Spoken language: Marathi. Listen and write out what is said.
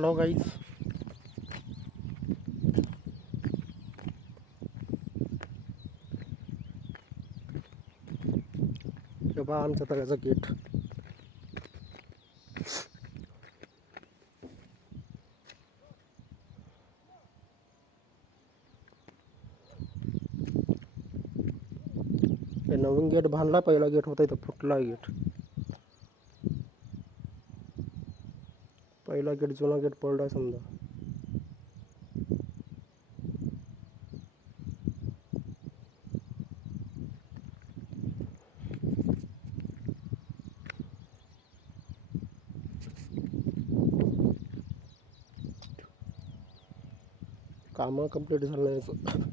हॅलो गाईज, हे पहा आमच्या तळ्याचा गेट. हे नवीन गेट बांधला, पहिला गेट होता इथं फुटला गेट. पहिला गेट जुना गेट पडला समजा. काम कंप्लीट झालं नाही याचं.